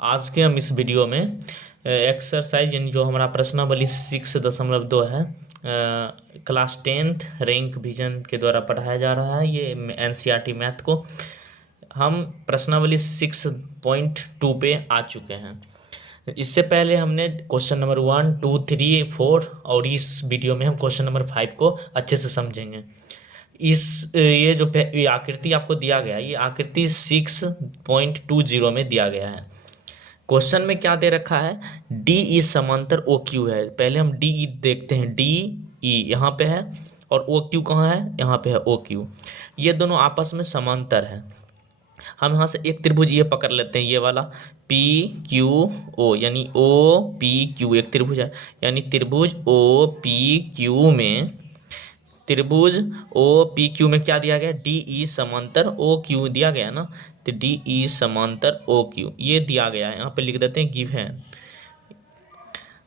आज के हम इस वीडियो में एक्सरसाइज यानी जो हमारा प्रश्नावली 6.2 है, क्लास 10th रैंक विजन के द्वारा पढ़ाया जा रहा है। ये एनसीईआरटी मैथ को हम प्रश्नावली 6.2 पे आ चुके हैं। इससे पहले हमने क्वेश्चन नंबर 1, 2, 3, 4 और इस वीडियो में हम क्वेश्चन नंबर 5 को अच्छे से समझेंगे। ये जो ये आकृति आपको दिया गया है, ये आकृति 6.20 में दिया गया है। क्वेश्चन में क्या दे रखा है, डी ई समांतर ओ क्यू है। पहले हम डी ई देखते हैं, डी ई यहाँ पे है और ओ क्यू कहाँ है, यहाँ पे है ओ क्यू। ये दोनों आपस में समांतर है। हम यहाँ से एक त्रिभुज ये पकड़ लेते हैं, ये वाला पी क्यू ओ, यानी ओ पी क्यू एक त्रिभुज है। यानी त्रिभुज ओ पी क्यू में, त्रिभुज ओ पी क्यू में क्या दिया गया, डी ई समांतर ओ क्यू दिया गया ना, तो डी ई समांतर ओ क्यू ये दिया गया है। यहाँ पे लिख देते हैं गिव है।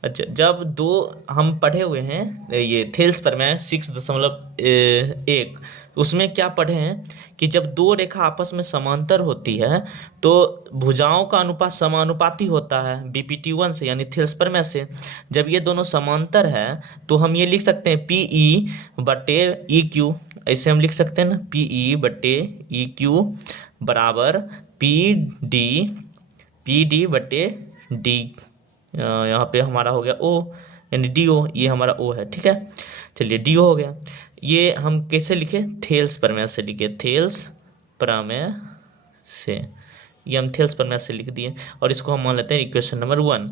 अच्छा, जब दो हम पढ़े हुए हैं ये थेल्स प्रमेय 6.1, उसमें क्या पढ़े हैं कि जब दो रेखा आपस में समांतर होती है तो भुजाओं का अनुपात समानुपाती होता है बीपीटी 1 से, यानी थेल्स प्रमेय से। जब ये दोनों समांतर है तो हम ये लिख सकते हैं पी ई बटे ई क्यू, ऐसे हम लिख सकते हैं ना, पी ई बटे ई क्यू बराबर पी डी बटे डी। यहाँ पे हमारा हो गया ओ, यानी डी ओ, ये हमारा ओ है। ठीक है, चलिए डी ओ हो गया। ये हम कैसे लिखे, थेल्स प्रमेय से लिखे, थेल्स प्रमेय से, ये हम थेल्स प्रमेय से लिख दिए और इसको हम मान लेते हैं इक्वेशन नंबर 1।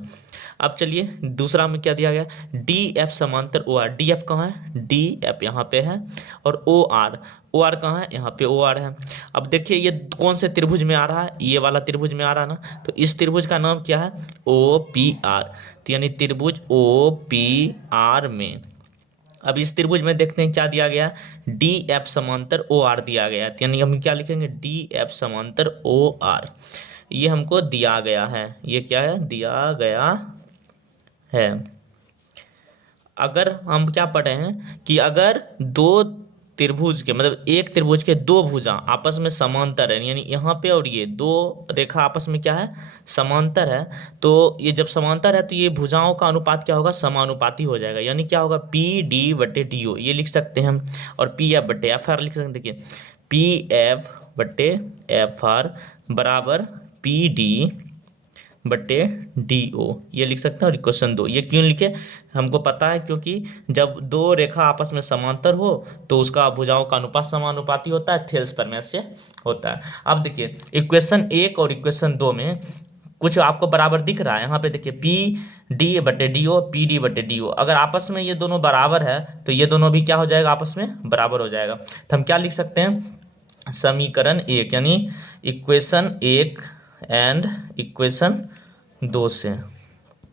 अब चलिए दूसरा में क्या दिया गया, डी एफ समांतर ओ आर। डी एफ कहाँ है, डी एफ यहाँ पे है और ओ आर कहाँ है, यहाँ पे ओ आर है। अब देखिए ये कौन से त्रिभुज में आ रहा है, ये वाला त्रिभुज में आ रहा है ना, तो इस त्रिभुज का नाम क्या है, ओ पी आर। तो यानी त्रिभुज ओ पी आर में, अब इस त्रिभुज में देखते हैं क्या दिया गया, डी एफ समांतर ओ आर दिया गया है। यानी हम क्या लिखेंगे, डी एफ समांतर ओ आर, ये हमको दिया गया है। ये क्या है, दिया गया है। अगर हम क्या पढ़े हैं कि अगर दो त्रिभुज के, मतलब एक त्रिभुज के दो भुजा आपस में समांतर है, यानी यहाँ पे और ये दो रेखा आपस में क्या है, समांतर है, तो ये जब समांतर है तो ये भुजाओं का अनुपात क्या होगा, समानुपाती हो जाएगा। यानी क्या होगा, पी डी बटे डी ओ ये लिख सकते हैं हम, और पी एफ बटे एफ आर लिख सकते हैं। देखिए पी एफ बटे एफ आर बराबर पी डी बटे डी ओ ये लिख सकते हैं। और इक्वेशन 2 ये क्यों लिखे, हमको पता है क्योंकि जब दो रेखा आपस में समांतर हो तो उसका भुजाओं का अनुपात समानुपाती होता है, थेल्स प्रमेय से होता है। अब देखिए इक्वेशन 1 और इक्वेशन 2 में कुछ आपको बराबर दिख रहा है। यहाँ पे देखिए पी डी बटे डी ओ, पी डी बटे डी ओ, अगर आपस में ये दोनों बराबर है तो ये दोनों भी क्या हो जाएगा, आपस में बराबर हो जाएगा। तो हम क्या लिख सकते हैं, समीकरण 1 यानी इक्वेशन 1 एंड इक्वेशन 2 से।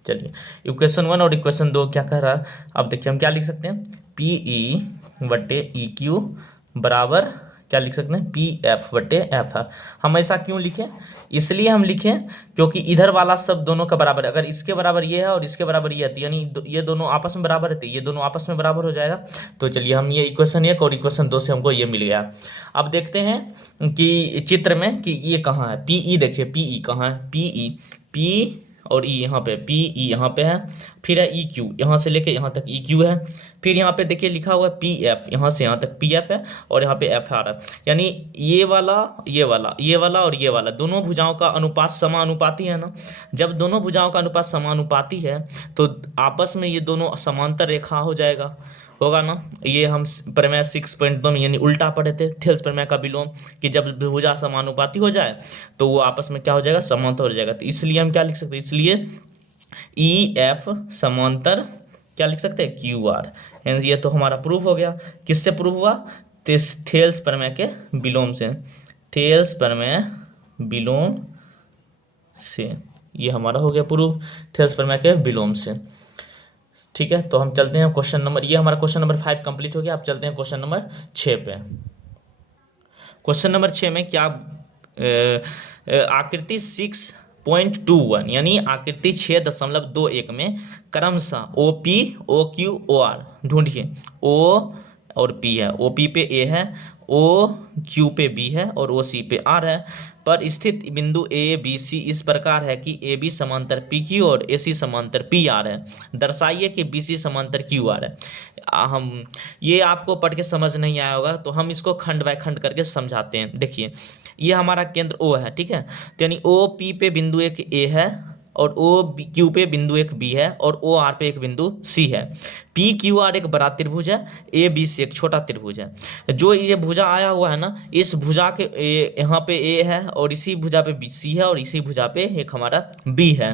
चलिए इक्वेशन 1 और इक्वेशन 2 क्या कह रहा है, अब देखिए हम क्या लिख सकते हैं, पी ई बटे ई क्यू बराबर क्या लिख सकते हैं, पी एफ बटे एफ आर। हम ऐसा क्यों लिखें, इसलिए हम लिखें क्योंकि इधर वाला सब दोनों का बराबर है। अगर इसके बराबर ये है और इसके बराबर ये है, यानी ये दोनों आपस में बराबर है, तो ये दोनों आपस में बराबर हो जाएगा। तो चलिए हम ये इक्वेशन 1 और इक्वेशन 2 से हमको ये मिल गया। अब देखते हैं कि चित्र में कि ये कहाँ है, पी ई, देखिए पी ई कहाँ है, पी और ई यहाँ पे, पी ई यहाँ पे है, फिर है ई क्यू, यहाँ से लेके यहाँ तक ई क्यू है, फिर यहाँ पे देखिए लिखा हुआ है पी एफ, यहाँ से यहाँ तक पी एफ है और यहाँ पे एफ आर है। यानी ये वाला और ये वाला दोनों भुजाओं का अनुपात समानुपाती है ना। जब दोनों भुजाओं का अनुपात समानुपाती है तो आपस में ये दोनों समांतर रेखा हो जाएगा, होगा ना। ये हम प्रमेय 6.2 में यानी उल्टा पढ़े थे, थेल्स प्रमेय का विलोम, कि जब भुजा समानुपाती हो जाए तो वो आपस में क्या हो जाएगा, समांतर हो जाएगा। तो इसलिए हम क्या लिख सकते हैं, इसलिए ई एफ समांतर क्या लिख सकते हैं, क्यू आर। ये तो हमारा प्रूफ हो गया। किससे प्रूफ हुआ, थेल्स प्रमेय के विलोम से, थेल्स प्रमेय विलोम से ये हमारा हो गया प्रूफ, थेल्स प्रमेय के विलोम से। ठीक है, तो हम चलते हैं क्वेश्चन नंबर, ये हमारा क्वेश्चन नंबर 5 कंप्लीट हो गया। आप चलते हैं क्वेश्चन नंबर 6 पे। क्वेश्चन नंबर 6 में क्या, आकृति 6.21 यानी आकृति 6.21 में क्रमशः O P, O Q, O R ढूंढिए। ओ और पी है, ओ पी पे ए है, ओ क्यू पे बी है और ओ सी पे आर है, पर स्थित बिंदु ए बी सी इस प्रकार है कि ए बी समांतर पी क्यू और ए सी समांतर पी आर है। दर्शाइए कि बी सी समांतर क्यू आर है। हम ये आपको पढ़ के समझ नहीं आया होगा, तो हम इसको खंड बाय खंड करके समझाते हैं। देखिए, ये हमारा केंद्र ओ है, ठीक है। तो यानी ओ पी पे बिंदु एक ए है, और ओ क्यू पे बिंदु एक बी है, और ओ आर पे एक बिंदु सी है। पी क्यू आर एक बड़ा त्रिभुज है, ए बी सी एक छोटा त्रिभुज है। जो ये भुजा आया हुआ है ना, इस भुजा के यहाँ पे ए है, और इसी भुजा पे बी सी है, और इसी भुजा पे एक हमारा बी है।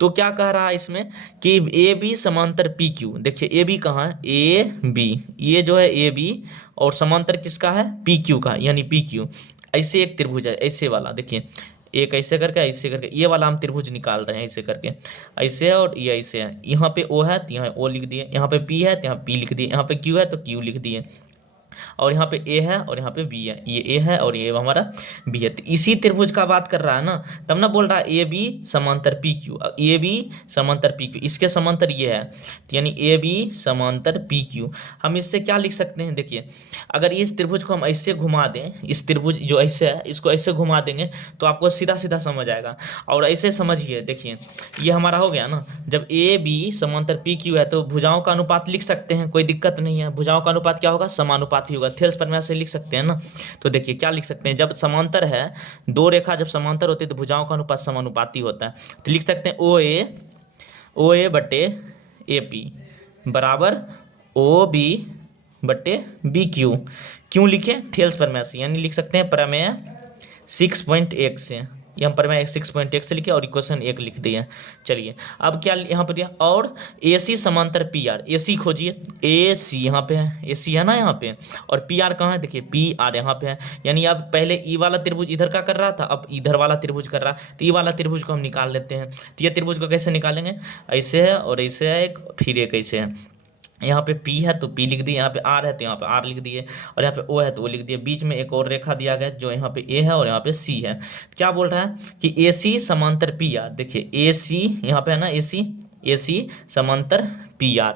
तो क्या कह रहा है इसमें कि ए बी समांतर पी क्यू। देखिए ए बी कहाँ है, ए बी, ये जो है ए बी, और समांतर किसका है, पी क्यू का, यानी पी क्यू। ऐसे एक त्रिभुज है, ऐसे वाला, देखिए एक ऐसे करके ऐसे करके, ये वाला हम त्रिभुज निकाल रहे हैं ऐसे करके, ऐसे है और ये ऐसे है। यहाँ पे ओ है तो यहाँ ओ लिख दिए, यहाँ पे पी है तो यहाँ पी लिख दिए, यहाँ पे क्यू है तो क्यू लिख दिए, और यहाँ पे ए है और यहाँ पे बी है, ये ए है और ये हमारा बी है। तो इसी त्रिभुज का बात कर रहा है ना, तब ना बोल रहा है ए बी समांतर पी क्यू, ए बी समांतर पी क्यू, इसके समांतर ये है, तो यानी ए बी समांतर पी क्यू। हम इससे क्या लिख सकते हैं, देखिए अगर इस त्रिभुज को हम ऐसे घुमा दें, इस त्रिभुज जो ऐसे है इसको ऐसे घुमा देंगे तो आपको सीधा सीधा समझ आएगा। और ऐसे समझिए, देखिए ये हमारा हो गया ना, जब ए बी समांतर पी क्यू है तो भुजाओं का अनुपात लिख सकते हैं, कोई दिक्कत नहीं है। भुजाओं का अनुपात क्या होगा, समानुपाती होगा। थेल्स प्रमेय से लिख सकते हैं ना। तो देखिए क्या लिख सकते हैं, जब समांतर है, दो रेखा जब समांतर होती है तो भुजाओं का अनुपात समानुपाती होता है। तो लिख सकते हैं ओ ए बटे ए पी बराबर ओ बी बटे बी क्यू। क्यों लिखे, थेल्स प्रमेय से, यानी लिख सकते हैं प्रमेय 6.1 से। ये हम प्रमेय 6.1 से लिखे और इक्वेशन 1 लिख दिए। चलिए अब क्या यहाँ पर दिया, और ए सी समांतर पी आर, ए सी खोजिए, ए सी यहाँ पे है, ए सी है ना यहाँ पे, और पी आर कहाँ है, देखिए पी आर यहाँ पे है। यानी अब पहले ई वाला त्रिभुज इधर का कर रहा था, अब इधर वाला त्रिभुज कर रहा है, तो ई वाला त्रिभुज को हम निकाल लेते हैं। तो ये त्रिभुज को कैसे निकालेंगे, ऐसे है और ऐसे है एक, फिर एक ऐसे है। यहाँ पे P है तो P लिख दिए, यहाँ पे R है तो यहाँ पे R लिख दिए, और यहाँ पे O है तो O लिख दिए। बीच में एक और रेखा दिया गया जो यहाँ पे A है और यहाँ पे C है। क्या बोल रहा है कि AC समांतर PR, देखिए AC यहाँ पे है ना, AC समांतर PR।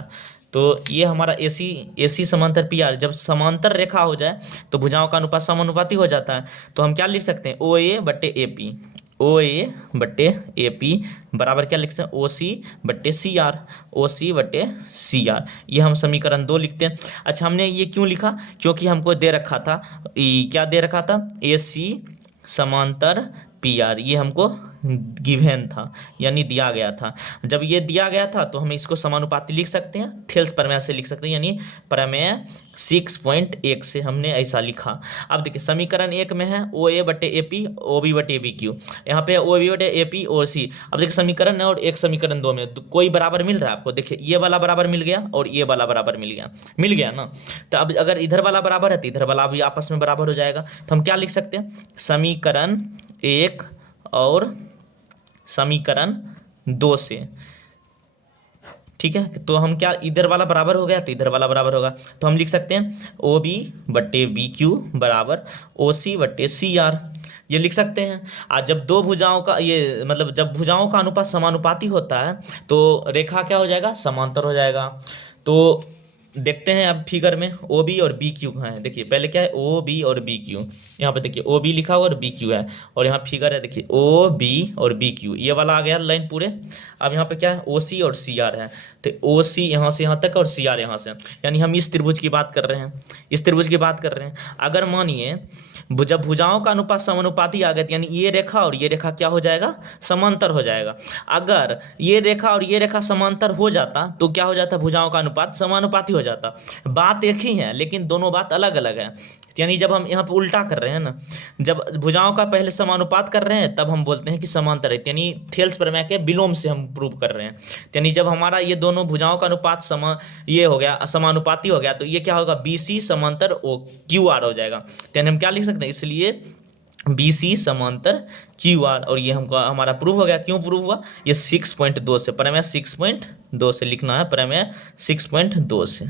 तो ये हमारा AC समांतर PR, जब समांतर रेखा हो जाए तो भुजाओं का अनुपात समानुपाती हो जाता है। तो हम क्या लिख सकते हैं, OA बटे AP, ओ ए बटे ए पी बराबर क्या लिख सकते हैं, ओ सी बटे सी आर, ओ सी बटे सी आर। ये हम समीकरण 2 लिखते हैं। अच्छा, हमने ये क्यों लिखा, क्योंकि हमको दे रखा था, क्या दे रखा था, ए सी समांतर पी आर, ये हमको गिवन था, यानी दिया गया था। जब ये दिया गया था तो हम इसको समानुपाती लिख सकते हैं, थेल्स प्रमेय से लिख सकते हैं, यानी प्रमेय 6.1 से हमने ऐसा लिखा। अब देखिए समीकरण 1 में है ओ ए बटे ए पी, ओ बी बटे ए बी क्यू, यहाँ पे ओ बी बटे ए पी ओ सी। अब देखिए समीकरण है और एक समीकरण 2 में कोई बराबर मिल रहा है आपको, देखिए ये वाला बराबर मिल गया और ये वाला बराबर मिल गया ना। तो अब अगर इधर वाला बराबर है तो इधर वाला भी आपस में बराबर हो जाएगा। तो हम क्या लिख सकते हैं, समीकरण 1 और समीकरण 2 से, ठीक है। तो हम क्या, इधर वाला बराबर हो गया तो इधर वाला बराबर होगा, तो हम लिख सकते हैं ओ बी बटे बी क्यू बराबर ओ सी बटे सी आर, ये लिख सकते हैं। आज जब दो भुजाओं का ये मतलब जब भुजाओं का अनुपात समानुपाती होता है तो रेखा क्या हो जाएगा, समांतर हो जाएगा। तो देखते हैं अब फिगर में ओ बी और बी क्यू कहाँ है। देखिए पहले क्या है, ओ बी और बी क्यू, यहाँ पे देखिए ओ बी लिखा हुआ और बी क्यू है, और यहाँ फिगर है देखिए ओ बी और बी क्यू, ये वाला आ गया लाइन पूरे। अब यहाँ पे क्या है, ओ सी और सी आर है, तो ओ सी यहाँ से यहाँ तक और सी आर यहाँ से, यानी हम इस त्रिभुज की बात कर रहे हैं, इस त्रिभुज की बात कर रहे हैं। अगर मानिए जब भुजाओं का अनुपात समानुपाती आ गया, यानी ये रेखा और ये रेखा क्या हो जाएगा, समांतर हो जाएगा। अगर ये रेखा और ये रेखा समांतर हो जाता तो क्या हो जाता, भुजाओं का अनुपात समानुपाती हो जाता। बात एक ही है लेकिन दोनों बात अलग अलग है। यानी जब हम यहाँ पे उल्टा कर रहे हैं ना, जब भुजाओं का पहले समानुपात कर रहे हैं तब हम बोलते हैं कि समांतर है, यानी थेल्स प्रमेय के विलोम से हम प्रूव कर रहे हैं। यानी जब हमारा ये दोनों भुजाओं का अनुपात ये हो गया, समानुपाती हो गया, तो ये क्या होगा, बी सी समांतर ओ क्यू आर हो जाएगा। यानी हम क्या लिख सकते हैं, इसलिए बी सी समांतर क्यू आर, और ये हमको हमारा प्रूव हो गया। क्यों प्रूव हुआ, ये 6.2 से, प्रमेय 6.2 से लिखना है, प्रमेय 6.2 से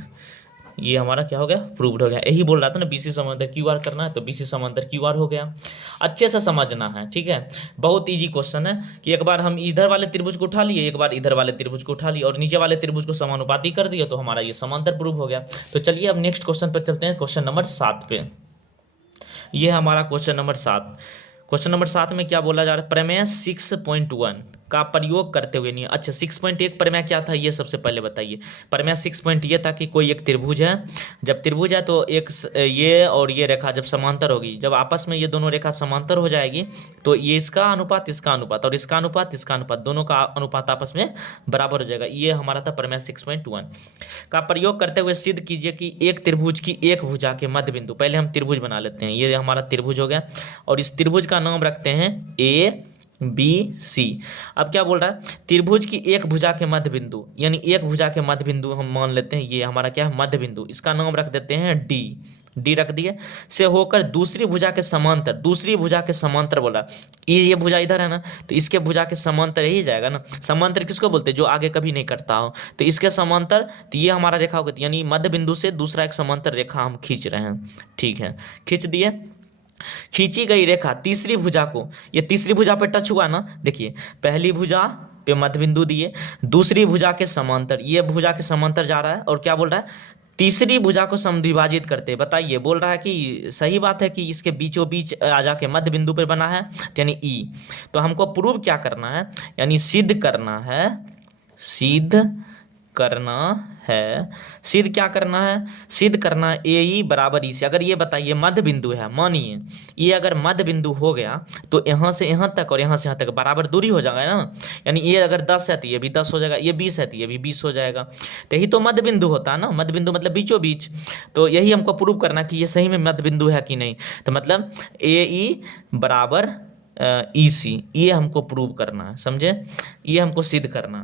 ये हमारा क्या हो गया, प्रूव्ड हो गया। यही बोल रहा था ना, बीसी समांतर क्यू आर करना है तो बीसी समांतर क्यू आर हो गया। अच्छे से समझना है, ठीक है। बहुत इजी क्वेश्चन है कि एक बार हम इधर वाले त्रिभुज को उठा लिए, एक बार इधर वाले त्रिभुज को उठा लिए और नीचे वाले त्रिभुज को समानुपाती कर दिया तो हमारा ये समांतर प्रूव हो गया। तो चलिए अब नेक्स्ट क्वेश्चन पर चलते हैं, क्वेश्चन नंबर 7 पे। ये हमारा क्वेश्चन नंबर 7। क्वेश्चन नंबर 7 में क्या बोला जा रहा है, प्रमेय 6.1 का प्रयोग करते हुए नहीं। अच्छा 6.1 प्रमेय क्या था ये सबसे पहले बताइए। प्रमेय 6 पॉइंट ये था कि कोई एक त्रिभुज है, जब त्रिभुज है तो ये और ये रेखा जब समांतर होगी, जब आपस में ये दोनों रेखा समांतर हो जाएगी तो ये इसका अनुपात इसका अनुपात और इसका अनुपात इसका अनुपात दोनों का अनुपात आपस में बराबर हो जाएगा। ये हमारा था प्रमेय 6.1 का प्रयोग करते हुए सिद्ध कीजिए कि एक त्रिभुज की एक भुजा के मध्य बिंदु, पहले हम त्रिभुज बना लेते हैं, ये हमारा त्रिभुज हो गया और इस त्रिभुज का नाम रखते हैं ए बी सी। अब क्या बोल रहा है, त्रिभुज की एक भुजा के मध्य बिंदु, यानी एक भुजा के मध्य बिंदु हम मान लेते हैं ये हमारा क्या है मध्य बिंदु, इसका नाम रख देते हैं डी, डी रख दिए, से होकर दूसरी भुजा के समांतर, दूसरी भुजा के समांतर बोला, ये भुजा इधर है ना तो इसके भुजा के समांतर ही जाएगा ना। समांतर किसको बोलते हैं, जो आगे कभी नहीं करता हो, तो इसके समांतर, तो ये हमारा रेखा होगी, यानी मध्य बिंदु से दूसरा एक समांतर रेखा हम खींच रहे हैं। ठीक है, खींच दिए। खींची गई रेखा तीसरी भुजा को, ये तीसरी भुजा पे टच हुआ ना, देखिए पहली भुजा पे मध्य बिंदु दिए, दूसरी भुजा के समांतर, ये भुजा के समांतर जा रहा है और क्या बोल रहा है, तीसरी भुजा को समद्विभाजित करते। बताइए, बोल रहा है कि सही बात है कि इसके बीचों बीच आ जाके मध्य बिंदु पर बना है, यानी ई। तो हमको प्रूव क्या करना है, यानी सिद्ध करना है, सिद्ध करना है, सिद्ध क्या करना है, सिद्ध करना है ए ई बराबर ई से। अगर ये बताइए मध्य बिंदु है, मानिए ये अगर मध्य बिंदु हो गया तो यहाँ से यहाँ तक और यहाँ से यहाँ तक बराबर दूरी हो जाएगा ना, यानी ये अगर 10 है तो ये भी 10 हो जाएगा, ये 20 है तो ये भी 20 हो जाएगा, तो यही तो मध्य बिंदु होता है ना, मध्य बिंदु मतलब बीचों बीच। तो यही हमको प्रूव करना कि ये सही में मध्य बिंदु है कि नहीं, तो मतलब ए ई बराबर ई सी, ये हमको प्रूव करना है, समझे, ये हमको सिद्ध करना।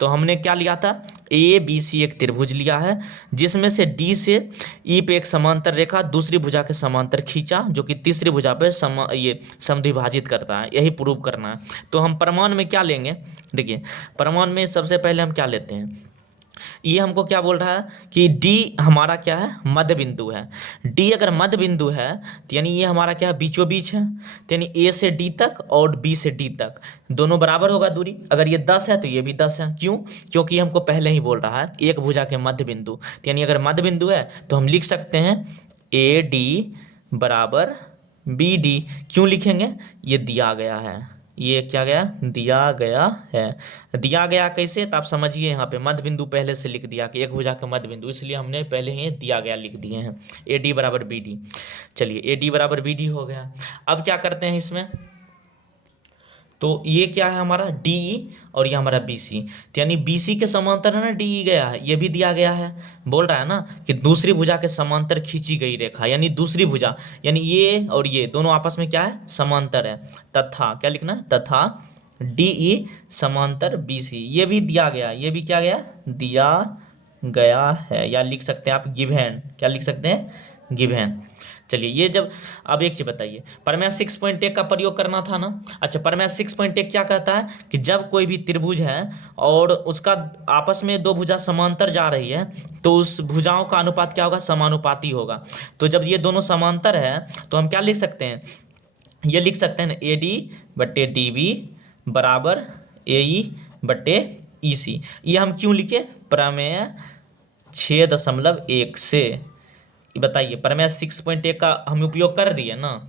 तो हमने क्या लिया था, ए बी सी एक त्रिभुज लिया है जिसमें से डी से ई पे एक समांतर रेखा दूसरी भुजा के समांतर खींचा जो कि तीसरी भुजा पे ये समद्विभाजित करता है, यही प्रूव करना है। तो हम प्रमाण में क्या लेंगे, देखिए प्रमाण में सबसे पहले हम क्या लेते हैं, ये हमको क्या बोल रहा है कि डी हमारा क्या है, मध्य बिंदु है। डी अगर मध्य बिंदु है तो यानी ये हमारा क्या है, बीचों बीच है, तो यानी ए से डी तक और बी से डी तक दोनों बराबर होगा दूरी। अगर ये 10 है तो ये भी 10 है, क्यों, क्योंकि हमको पहले ही बोल रहा है एक भुजा के मध्य बिंदु, तो यानी अगर मध्य बिंदु है तो हम लिख सकते हैं ए डी बराबर बी डी। क्यों लिखेंगे, ये दिया गया है, ये क्या गया, दिया गया है। दिया गया कैसे, तो आप समझिए, यहाँ पे मध्य बिंदु पहले से लिख दिया कि एक भुजा का मध्य बिंदु, इसलिए हमने पहले ही दिया गया लिख दिए हैं, ए डी बराबर बी डी। चलिए ए डी बराबर बी डी हो गया। अब क्या करते हैं इसमें, तो ये क्या है हमारा डी और ये हमारा बी सी, तो यानी बी सी के समांतर है ना डी गया है, ये भी दिया गया है। बोल रहा है ना कि दूसरी भुजा के समांतर खींची गई रेखा, यानी दूसरी भुजा, यानी ये और ये दोनों आपस में क्या है, समांतर है, तथा क्या लिखना है, तथा डी ई समांतर बी सी, ये भी दिया गया, ये भी क्या गया, दिया गया है, या लिख सकते हैं आप गिवन, क्या लिख सकते हैं, गिवन। चलिए ये जब, अब एक चीज बताइए, प्रमेय 6.1 का प्रयोग करना था ना। अच्छा प्रमेय 6.1 क्या कहता है कि जब कोई भी त्रिभुज है और उसका आपस में दो भुजा समांतर जा रही है तो उस भुजाओं का अनुपात क्या होगा, समानुपाती होगा। तो जब ये दोनों समांतर है तो हम क्या लिख सकते हैं, ये लिख सकते हैं ए डी बट्टे डी बी बराबर ए ई बट्टे ई सी। ये हम क्यों लिखे, प्रमेय 6.1 से, बताइए प्रमेय 6.1 का हम उपयोग कर दिए ना,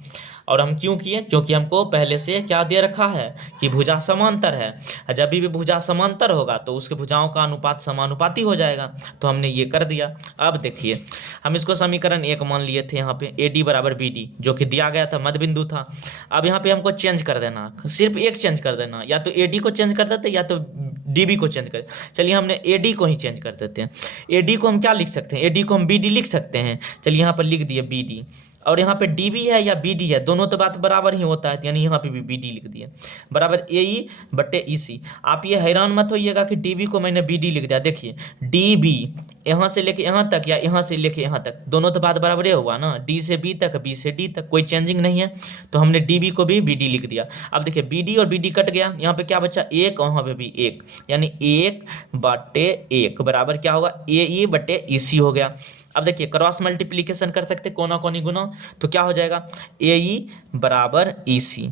और हम क्यों किए, क्योंकि हमको पहले से क्या दे रखा है कि भुजा समांतर है, जब भी भुजा समांतर होगा तो उसके भुजाओं का अनुपात समानुपाती हो जाएगा, तो हमने ये कर दिया। अब देखिए हम इसको समीकरण 1 मान लिए थे, यहाँ पे ए डी बराबर बी डी जो कि दिया गया था, मध्य बिंदु था। अब यहाँ पे हमको चेंज कर देना, सिर्फ एक चेंज कर देना, या तो ए डी को चेंज कर देते या तो डी बी को चेंज कर, चलिए हमने ए डी को ही चेंज कर देते हैं। ए डी को हम क्या लिख सकते हैं, ए डी को हम बी डी लिख सकते हैं, चलिए यहाँ पर लिख दिए बी डी, और यहाँ पे डी बी है या बी डी है, दोनों तो बात बराबर ही होता है, यानी यहाँ पे भी बी डी लिख दिए बराबर ए ई बट्टे ई सी। आप ये हैरान मत होइएगा कि डी बी को मैंने बी डी लिख दिया, देखिए डी बी यहाँ से लेके यहाँ तक या यहाँ से लेके यहाँ तक दोनों तो बात बराबर हुआ ना, डी से बी तक, बी से डी तक, कोई चेंजिंग नहीं है, तो हमने डी बी को भी बी डी लिख दिया। अब देखिए बी डी और बी डी कट गया, यहाँ पे क्या बचा, एक, और यहाँ पे भी एक, यानी 1/1 बराबर क्या होगा, ए ई बट्टे ई सी हो गया। अब देखिए क्रॉस मल्टीप्लीकेशन कर सकते कोना कोनी गुना, तो क्या हो जाएगा, ए ई बराबर ई सी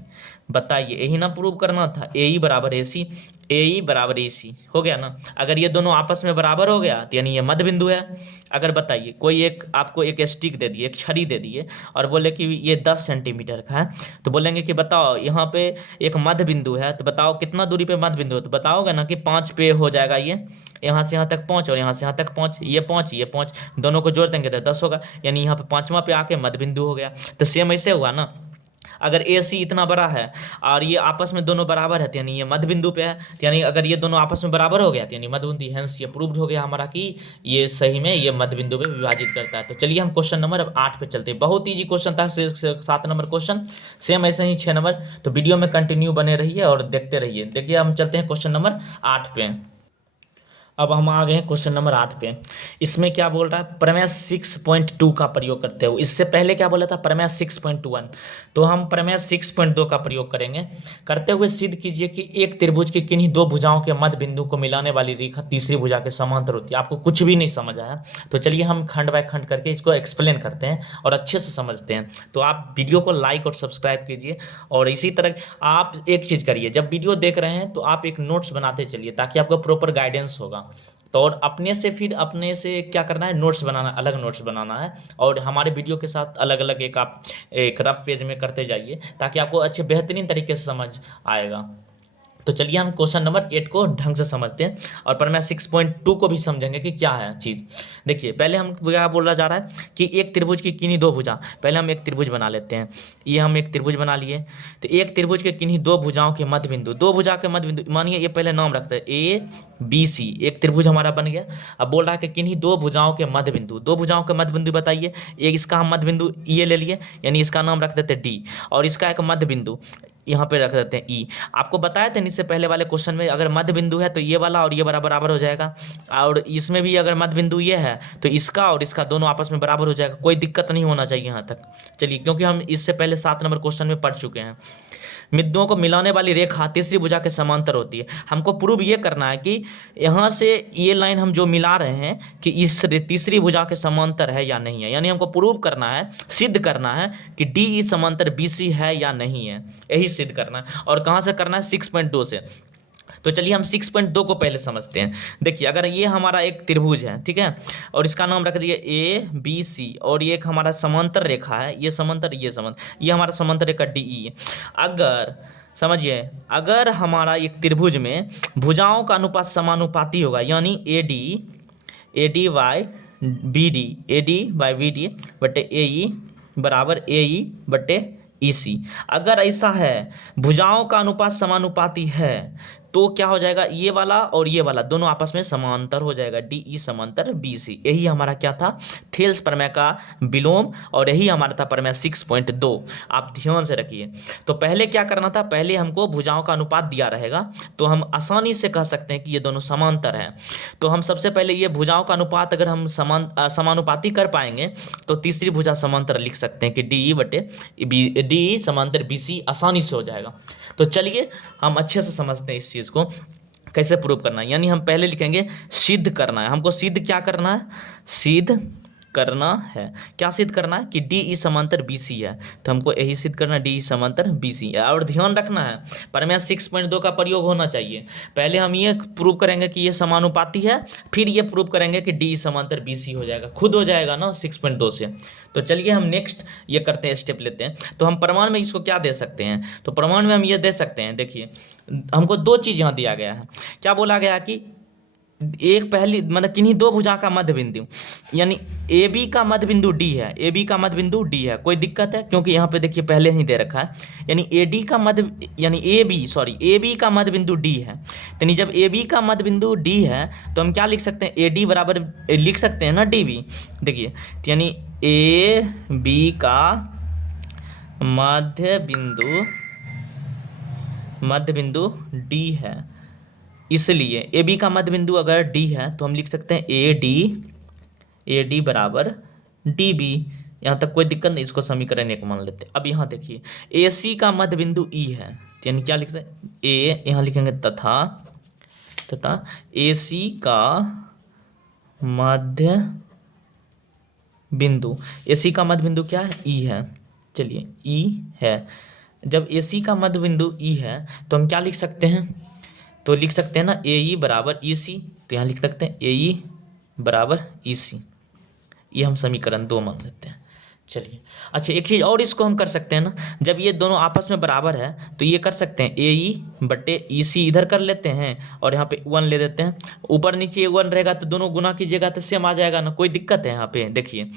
बताइए, यही ना प्रूव करना था, ए ई बराबर ए सी, ए ई बराबर ए सी हो गया ना। अगर ये दोनों आपस में बराबर हो गया तो यानी ये मध्य बिंदु है। अगर बताइए कोई एक आपको एक स्टिक दे दिए, एक छड़ी दे दिए और बोले कि ये 10 सेंटीमीटर का है, तो बोलेंगे कि बताओ यहाँ पे एक मध्य बिंदु है, तो बताओ कितना दूरी पे मध्य बिंदु है, तो बताओगे ना कि 5 पे हो जाएगा ये, यहाँ से यहाँ तक 5 और यहाँ से यहाँ तक 5, ये 5 ये 5, दोनों को जोड़ देंगे तो 10 होगा, यानी यहाँ पे पांचवा पे आके मध्य बिंदु हो गया। तो सेम ऐसे हुआ ना, अगर ए सी इतना बड़ा है और ये आपस में दोनों बराबर है तो यानी ये मध्य बिंदु पे है, तो यानी अगर ये दोनों आपस में बराबर हो गया तो यानी मध्य बिंदु, हेंस ये प्रूव्ड हो गया हमारा कि ये सही में ये मध्य बिंदु पे विभाजित करता है। तो चलिए हम क्वेश्चन नंबर अब 8 पे चलते हैं। बहुत ईजी क्वेश्चन था, 7 नंबर क्वेश्चन, सेम ऐसे ही 6 नंबर। तो वीडियो में कंटिन्यू बने रहिए और देखते रहिए। देखिए हम चलते हैं क्वेश्चन नंबर 8 पे। अब हम आ गए हैं क्वेश्चन नंबर 8 पे। इसमें क्या बोल रहा है, प्रमेय 6.2 का प्रयोग करते हो। इससे पहले क्या बोला था, प्रमेय 6.1, तो हम प्रमेय 6.2 का प्रयोग करेंगे। करते हुए सिद्ध कीजिए कि एक त्रिभुज की किन्हीं दो भुजाओं के मध्य बिंदु को मिलाने वाली रेखा तीसरी भुजा के समांतर होती है। आपको कुछ भी नहीं समझ आया तो चलिए हम खंड बाय खंड करके इसको एक्सप्लेन करते हैं और अच्छे से समझते हैं। तो आप वीडियो को लाइक और सब्सक्राइब कीजिए। और इसी तरह आप एक चीज़ करिए, जब वीडियो देख रहे हैं तो आप एक नोट्स बनाते चलिए ताकि आपको प्रॉपर गाइडेंस होगा। तो और अपने से क्या करना है, नोट्स बनाना, अलग नोट्स बनाना है और हमारे वीडियो के साथ अलग अलग एक आप एक रफ पेज में करते जाइए ताकि आपको अच्छे बेहतरीन तरीके से समझ आएगा। तो चलिए हम क्वेश्चन नंबर 8 को ढंग से समझते हैं और प्रमेय 6.2 को भी समझेंगे कि क्या है चीज़। देखिए पहले हम क्या बोला जा रहा है कि एक त्रिभुज की किन्हीं दो भुजा, पहले हम एक त्रिभुज बना लेते हैं। ये हम एक त्रिभुज बना लिए। तो एक त्रिभुज के किन्हीं दो भुजाओं के मध्य बिंदु, दो भुजा के मध्य बिंदु, मानिए ये पहले नाम रखते हैं ए बी सी, एक त्रिभुज हमारा बन गया। अब बोल रहा है कि किन्हीं दो भुजाओं के मध्य बिंदु, दो भुजाओं के मध्य बिंदु बताइए। एक इसका हम मध्य बिंदु ये ले लिए, यानी इसका नाम रख देते हैं डी, और इसका एक मध्य बिंदु यहाँ पे रख देते हैं ई। आपको बताया था इससे पहले वाले क्वेश्चन में, अगर मध्य बिंदु है तो ये वाला और ये बराबर हो जाएगा, और इसमें भी अगर मध्य बिंदु ये है तो इसका और इसका दोनों आपस में बराबर हो जाएगा, कोई दिक्कत नहीं होना चाहिए यहाँ तक। चलिए, क्योंकि हम इससे पहले 7 नंबर क्वेश्चन में पढ़ चुके हैं। बिंदुओं को मिलाने वाली रेखा तीसरी भुजा के समांतर होती है। हमको प्रूव ये करना है कि यहाँ से ये लाइन हम जो मिला रहे हैं कि इस तीसरी भुजा के समांतर है या नहीं है, यानी हमको प्रूव करना है, सिद्ध करना है कि डी ई समांतर बी सी है या नहीं है, यही सिद्ध करना है। और कहाँ से करना है, 6.2 से। तो चलिए हम 6.2 को पहले समझते हैं। देखिए अगर ये हमारा एक त्रिभुज है, ठीक है, और इसका नाम रख दिए ए बी सी, और ये एक हमारा समांतर रेखा है, ये समांतर ये हमारा समांतर रेखा डी ई है। अगर समझिए, अगर हमारा एक त्रिभुज में भुजाओं का अनुपात समानुपाती होगा, यानी A D by B D, A D by B D बटे ए ई बराबर ए ई बटे ई सी। अगर ऐसा है, भुजाओं का अनुपात समानुपाती है, तो क्या हो जाएगा, ये वाला और ये वाला दोनों आपस में समांतर हो जाएगा, डी ई समांतर बी सी। यही हमारा क्या था, थेल्स प्रमेय का विलोम, और यही हमारा था प्रमेय 6.2। आप ध्यान से रखिए। तो पहले क्या करना था, पहले हमको भुजाओं का अनुपात दिया रहेगा तो हम आसानी से कह सकते हैं कि ये दोनों समांतर हैं। तो हम सबसे पहले ये भुजाओं का अनुपात अगर हम समानुपाती कर पाएंगे तो तीसरी भुजा समांतर लिख सकते हैं कि डी ई बटे डी ई समांतर बी सी, आसानी से हो जाएगा। तो चलिए हम अच्छे से समझते हैं इस चीज़ को कैसे प्रूव करना है। यानी हम पहले लिखेंगे सिद्ध करना है, हमको सिद्ध क्या करना है, सिद्ध करना है। क्या सिद्ध करना है कि डी ई समांतर बी सी है, तो हमको यही सिद्ध करना है, डी ई समांतर बी सी है। और ध्यान रखना है, प्रमेय 6.2 का प्रयोग होना चाहिए। पहले हम ये प्रूव करेंगे कि ये समानुपाती है, फिर ये प्रूव करेंगे कि डी ई समांतर बी सी हो जाएगा, खुद हो जाएगा ना 6.2 से। तो चलिए हम नेक्स्ट ये करते हैं, स्टेप लेते हैं। तो हम प्रमाण में इसको क्या दे सकते हैं, तो प्रमाण में हम ये दे सकते हैं। देखिए हमको दो चीज़ यहाँ दिया गया है। क्या बोला गया कि एक पहली मतलब किन्हीं दो भुजा का मध्य बिंदु, यानी ए बी का मध्य बिंदु डी है, ए बी का मध्य बिंदु डी है। कोई दिक्कत है, क्योंकि यहाँ पे देखिए पहले ही दे रखा है, यानी ए डी का मध्य, यानी ए बी का मध्य बिंदु डी है। यानी जब ए बी का मध्य बिंदु डी है तो हम क्या लिख सकते हैं, ए डी बराबर लिख सकते हैं ना डी बी। देखिए यानी ए बी का मध्य बिंदु डी है, इसलिए ए बी का मध्य बिंदु अगर डी है तो हम लिख सकते हैं ए डी बराबर डी बी। यहाँ तक कोई दिक्कत नहीं, इसको समीकरण 1 मान लेते हैं। अब यहाँ देखिए ए सी का मध्य बिंदु ई है, यानी क्या लिख सकते हैं, ए यहाँ लिखेंगे तथा ए सी का मध्य बिंदु, ए सी का मध्य बिंदु क्या है, ई है। चलिए ई है, जब AC का मध्य बिंदु E है तो हम क्या लिख सकते हैं, तो लिख सकते हैं ना AE बराबर EC, तो यहाँ लिख सकते हैं AE बराबर EC, ये हम समीकरण 2 मान लेते हैं। चलिए अच्छा, एक चीज़ और इसको हम कर सकते हैं ना, जब ये दोनों आपस में बराबर है तो ये कर सकते हैं AE बटे EC इधर कर लेते हैं और यहाँ पे 1 ले देते हैं, ऊपर नीचे 1 रहेगा तो दोनों गुना कीजिएगा तो सेम आ जाएगा ना, कोई दिक्कत है यहाँ पे। देखिए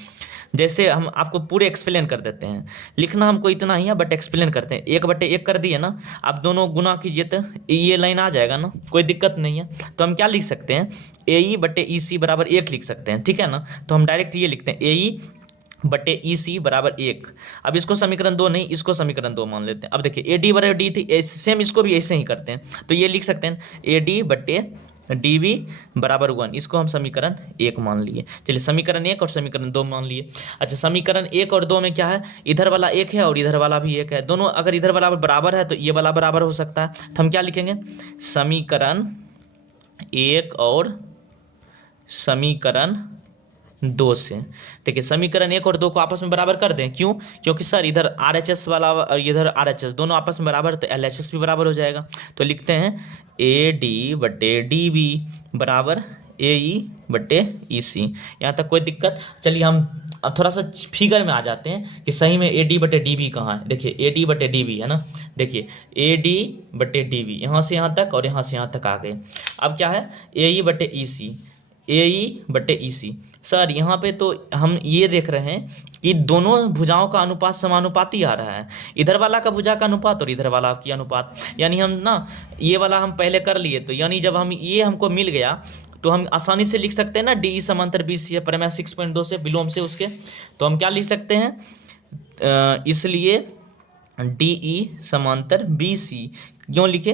जैसे हम आपको पूरे एक्सप्लेन कर देते हैं, लिखना हमको इतना ही है बट एक्सप्लेन करते हैं। 1/1 कर दिए ना, आप दोनों गुना कीजिए तो ये लाइन आ जाएगा ना, कोई दिक्कत नहीं है। तो हम क्या लिख सकते हैं, AE बटे EC बराबर 1 लिख सकते हैं, ठीक है ना। तो हम डायरेक्ट ये लिखते हैं AE बटे EC बराबर 1। अब इसको समीकरण 2 नहीं, इसको समीकरण 2 मान लेते हैं। अब देखिए AD बराबर डी थी, सेम इसको भी ऐसे ही करते हैं, तो ये लिख सकते हैं AD बटे DB बराबर 1, इसको हम समीकरण 1 मान लिए। चलिए समीकरण 1 और समीकरण 2 मान लिए। अच्छा समीकरण 1 और 2 में क्या है, इधर वाला 1 है और इधर वाला भी 1 है, दोनों अगर इधर वाला बराबर है तो ये वाला बराबर हो सकता है। तो हम क्या लिखेंगे, समीकरण 1 और समीकरण 2 से। देखिए समीकरण 1 और 2 को आपस में बराबर कर दें, क्यों, क्योंकि सर इधर RHS वाला और इधर RHS दोनों आपस में बराबर, तो LHS भी बराबर हो जाएगा। तो लिखते हैं AD बटे DB बराबर AE बटे EC। यहाँ तक कोई दिक्कत। चलिए हम अब थोड़ा सा फिगर में आ जाते हैं कि सही में AD बटे DB कहाँ है। देखिए AD बटे DB है ना, देखिए AD बटे DB यहाँ से यहाँ तक और यहाँ से यहाँ तक आ गए। अब क्या है AE बटे EC, AE बटे EC। सर यहाँ पे तो हम ये देख रहे हैं कि दोनों भुजाओं का अनुपात समानुपाती आ रहा है, इधर वाला का भुजा का अनुपात और इधर वाला की अनुपात, यानी हम ना ये वाला हम पहले कर लिए, तो यानी जब हम ये हमको मिल गया तो हम आसानी से लिख सकते हैं ना DE समांतर BC है, प्रमेय 6.2 से विलोम से उसके। तो हम क्या लिख सकते हैं, इसलिए DE समांतर BC क्यों लिखे,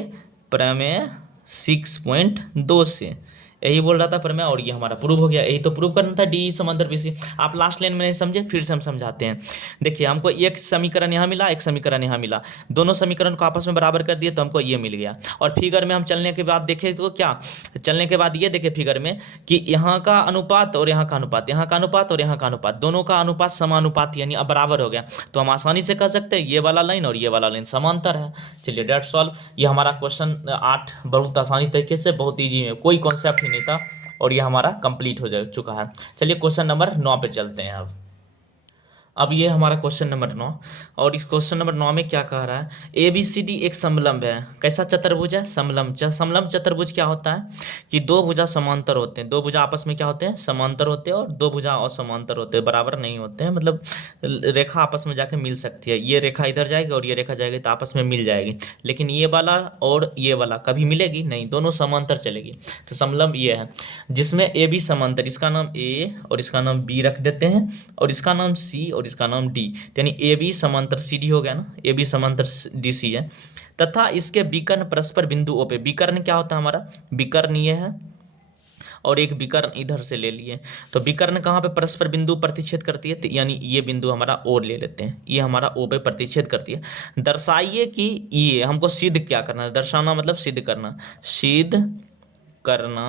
प्रमेय 6.2 से, यही बोल रहा था प्रमेय, और ये हमारा प्रूव हो गया। यही तो प्रूव करना था DE समांतर BC। आप लास्ट लाइन में नहीं समझे, फिर से हम समझाते हैं। देखिए हमको एक समीकरण यहाँ मिला, एक समीकरण यहाँ मिला, दोनों समीकरण को आपस में बराबर कर दिए तो हमको ये मिल गया। और फिगर में हम चलने के बाद देखें तो क्या, चलने के बाद ये देखे फिगर में कि यहाँ का अनुपात और यहाँ का अनुपात, यहाँ का अनुपात और यहाँ का अनुपात, दोनों का अनुपात समानुपात यानी अब बराबर हो गया। तो हम आसानी से कह सकते हैं ये वाला लाइन और ये वाला लाइन समांतर है। चलिए डेट सॉल्व। ये हमारा क्वेश्चन 8 बहुत आसानी तरीके से, बहुत ईजी है, कोई कॉन्सेप्ट ही नहीं था, और ये हमारा कंप्लीट हो जा चुका है। चलिए क्वेश्चन नंबर 9 पे चलते हैं। अब ये हमारा क्वेश्चन नंबर 9, और इस क्वेश्चन नंबर 9 में क्या कह रहा है, ABCD एक समलंब है। कैसा चतुर्भुज है, समलंब। समलंब चतुर्भुज क्या होता है कि दो भुजा समांतर होते हैं, दो भुजा आपस में क्या होते हैं, समांतर होते हैं, और दो भुजा असमांतर होते हैं, बराबर नहीं होते हैं, मतलब रेखा आपस में जाके मिल सकती है, ये रेखा इधर जाएगी और ये रेखा जाएगी तो आपस में मिल जाएगी, लेकिन ये वाला और ये वाला कभी मिलेगी नहीं, दोनों समांतर चलेगी। तो समलंब ये है जिसमें AB समांतर, इसका नाम A और इसका नाम B रख देते हैं, और इसका नाम C और इसका नाम D, यानी AB समांतर CD हो गया ना, AB समांतर DC है, तथा इसके विकर्ण परस्पर बिंदु O पे। विकर्ण क्या होता है हमारा, विकर्ण ये है और एक विकर्ण इधर से ले लिए, तो विकर्ण कहाँ पे परस्पर बिंदु प्रतिच्छेद करती है, तो यानी ये बिंदु हमारा O ले लेते हैं, ये हमारा O पे प्रतिच्छेद करती है। दर्शाइए कि ये हमको सिद्ध क्या करना है, दर्शाना मतलब सिद्ध करना, सिद्ध करना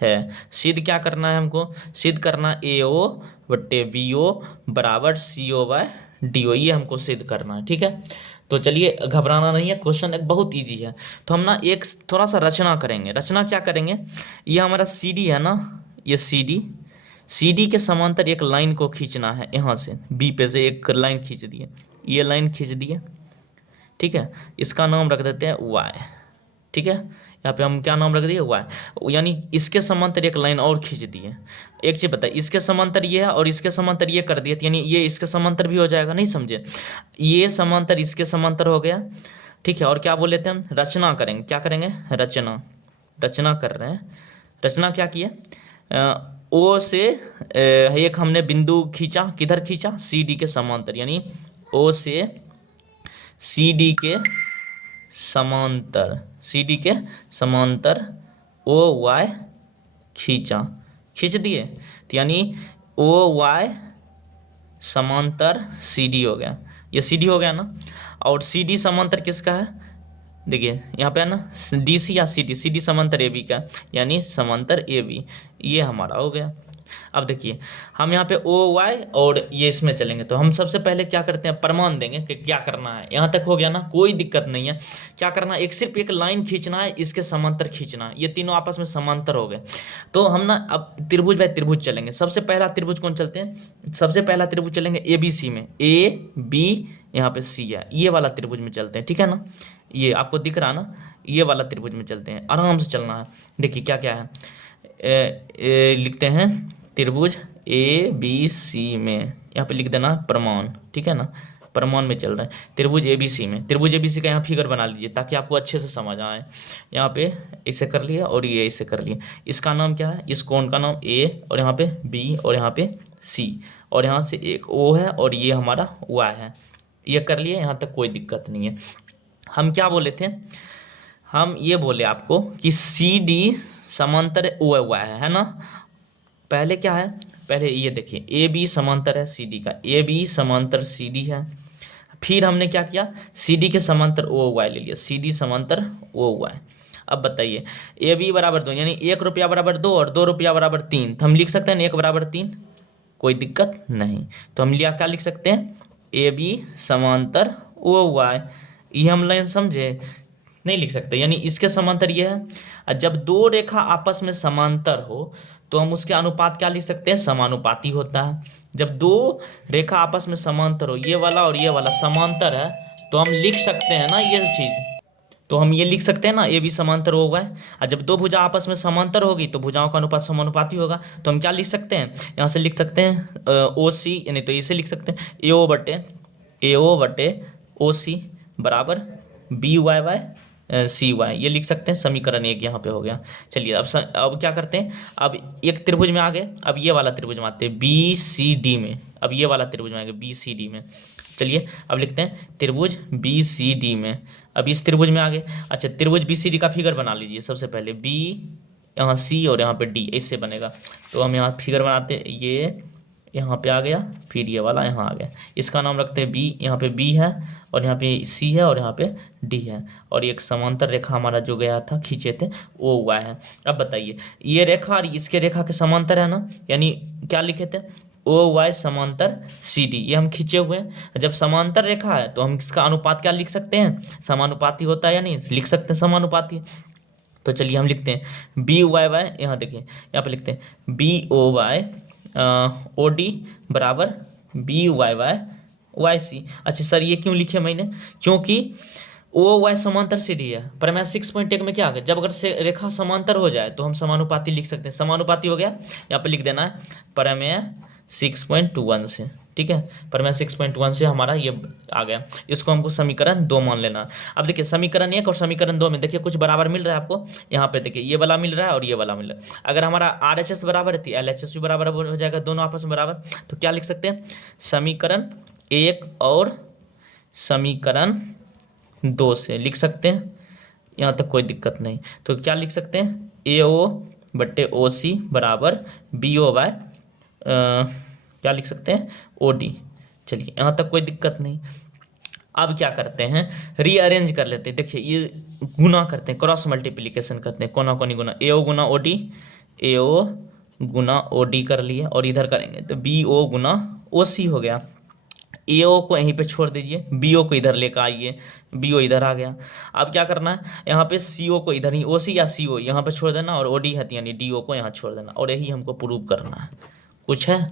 है। सिद्ध क्या करना है हमको, सिद्ध करना AO बट्टे BO बराबर CO बाय DO, ये हमको सिद्ध करना है, ठीक है। तो चलिए घबराना नहीं है, क्वेश्चन एक बहुत इजी है। तो हम ना एक थोड़ा सा रचना करेंगे। रचना क्या करेंगे, ये हमारा CD है ना, ये CD के समांतर एक लाइन को खींचना है, यहाँ से B पे से एक लाइन खींच दिए, ये लाइन खींच दिए, ठीक है। इसका नाम रख देते हैं Y, ठीक है। यहाँ पे हम क्या नाम रख दिए, Y, यानी इसके समांतर एक लाइन और खींच दिए। एक चीज पता है, इसके समांतर ये है और इसके समांतर ये कर दिए, यानी ये इसके समांतर भी हो जाएगा, नहीं समझे, ये समांतर इसके समांतर हो गया, ठीक है। और क्या बोल लेते हैं हम, रचना करेंगे, क्या करेंगे, रचना कर रहे हैं। रचना क्या किए, O से एक हमने बिंदु खींचा, किधर खींचा, CD के समांतर, यानी O से CD के समांतर, CD के समांतर OY खींच दिए, तो यानी OY समांतर CD हो गया, ये CD हो गया ना। और CD समांतर किसका है, देखिए यहाँ पे है ना DC या CD, CD समांतर AB का, यानी समांतर AB, ये हमारा हो गया। अब देखिए हम यहाँ पे ओ वाई और ये इसमें चलेंगे, तो हम सबसे पहले क्या करते हैं, प्रमाण देंगे कि क्या करना है। यहाँ तक हो गया ना, कोई दिक्कत नहीं है। क्या करना है, एक सिर्फ एक लाइन खींचना है, इसके समांतर खींचना है, ये तीनों आपस में समांतर हो गए। तो हम ना अब त्रिभुज बाय त्रिभुज चलेंगे। सबसे पहला त्रिभुज कौन चलते हैं, सबसे पहला त्रिभुज चलेंगे ए बी सी में, ए बी यहाँ पे सी है, ये वाला त्रिभुज में चलते हैं, ठीक है ना। ये आपको दिख रहा ना, ये वाला त्रिभुज में चलते हैं, आराम से चलना है। देखिए क्या क्या है, लिखते हैं त्रिभुज ए बी सी में, यहाँ पे लिख देना प्रमाण, ठीक है ना, प्रमाण में चल रहा है त्रिभुज ए बी सी में। त्रिभुज ए बी सी का यहाँ फिगर बना लीजिए ताकि आपको अच्छे से समझ आए। यहाँ पे इसे कर लिया और ये इसे कर लिया। इसका नाम क्या है, इस कोण का नाम ए, और यहाँ पे बी, और यहाँ पे सी, और यहाँ से एक ओ है, और ये हमारा वाई है। ये कर लिए, यहाँ तक कोई दिक्कत नहीं है। हम क्या बोले थे, हम ये बोले आपको कि सी डी समांतर ओ वाई है ना। पहले क्या है, पहले ये देखिए ए बी समांतर है सी डी का, ए बी समांतर सी डी है। फिर हमने क्या किया, सी डी के समांतर ओ वाई ले लिया, सी डी समांतर ओ वाई। अब बताइए ए बी बराबर 2, यानी 1 रुपया बराबर 2 और 2 रुपया बराबर 3, तो हम लिख सकते हैं 1 बराबर 3, कोई दिक्कत नहीं। तो हम लिया क्या लिख सकते हैं, ए बी समांतर ओ वाई। ये हम लाइन समझे, नहीं लिख सकते, यानी इसके समांतर ये है। और जब दो रेखा आपस में समांतर हो तो हम उसके अनुपात क्या लिख सकते हैं, समानुपाती होता है। जब दो रेखा आपस में समांतर हो, ये वाला और ये वाला समांतर है, तो हम लिख सकते हैं ना ये चीज, तो हम ये लिख सकते हैं ना, ए बी समांतर हो गया है। और जब दो भुजा आपस में समांतर होगी तो भुजाओं का अनुपात समानुपाती होगा। तो हम क्या लिख सकते हैं, यहाँ से लिख सकते हैं ओ सी, यानी तो इसे लिख सकते हैं ए ओ बटे ओ सी बराबर B Y Y C Y, ये लिख सकते हैं। समीकरण 1 यहाँ पे हो गया। चलिए अब क्या करते हैं, अब एक त्रिभुज में आ गए, अब ये वाला त्रिभुज में आते हैं बी सी डी में, अब ये वाला त्रिभुज में आ गए बी सी डी में। चलिए अब लिखते हैं त्रिभुज बी सी डी में, अब इस त्रिभुज में आ गए। अच्छा, त्रिभुज बी सी डी का फिगर बना लीजिए। सबसे पहले बी, यहाँ सी और यहाँ पे डी, इससे बनेगा। तो हम यहाँ फिगर बनाते हैं, ये यहाँ पे आ गया, फिर ये वाला यहाँ आ गया। इसका नाम रखते हैं बी, यहाँ पे बी है और यहाँ पे सी है और यहाँ पे डी है, और एक समांतर रेखा हमारा जो गया था खींचे थे वो वाई है। अब बताइए ये रेखा और इसके रेखा के समांतर है ना, यानी क्या लिखे थे, ओ वाई समांतर सी डी, ये हम खींचे हुए हैं। जब समांतर रेखा है तो हम इसका अनुपात क्या लिख सकते हैं, समानुपाती होता है या नहीं, लिख सकते हैं समानुपाती। तो चलिए हम लिखते हैं बी वाई वाई, यहाँ देखिए यहाँ पे लिखते हैं B O Y O D बराबर B Y Y Y C. अच्छा सर ये क्यों लिखे मैंने, क्योंकि ओ वाई समांतर सी डी है। प्रमेय 6.1 में क्या आ गया, जब अगर से रेखा समांतर हो जाए तो हम समानुपाती लिख सकते हैं। समानुपाती हो गया, यहाँ पे लिख देना है प्रमेय 6.1 से, ठीक है। प्रमेय 6.1 से हमारा ये आ गया। इसको हमको समीकरण 2 मान लेना। अब देखिए समीकरण 1 और समीकरण 2 में देखिए कुछ बराबर मिल रहा है आपको। यहाँ पे देखिए ये वाला मिल रहा है और ये वाला मिल रहा है। अगर हमारा RHS बराबर है तो LHS भी बराबर हो जाएगा, दोनों आपस में बराबर। तो क्या लिख सकते हैं, समीकरण 1 और समीकरण 2 से लिख सकते हैं, यहाँ तक कोई दिक्कत नहीं। तो क्या लिख सकते हैं, AO बट्टे OC बराबर BO बाय क्या लिख सकते हैं, OD। चलिए यहाँ तक कोई दिक्कत नहीं। अब क्या करते हैं, रीअरेंज कर लेते हैं। देखिए ये गुना करते हैं, क्रॉस मल्टीप्लिकेशन करते हैं, कोना कोनी गुना, AO गुना OD, AO गुना OD कर लिए, और इधर करेंगे तो BO गुना OC हो गया। AO को यहीं पे छोड़ दीजिए, BO को इधर लेकर आइए, BO इधर आ गया। अब क्या करना है, यहाँ पे CO को इधर ही, OC या CO यहाँ पे छोड़ देना, और OD है यानी DO को यहाँ छोड़ देना, और यही हमको प्रूव करना है। कुछ है,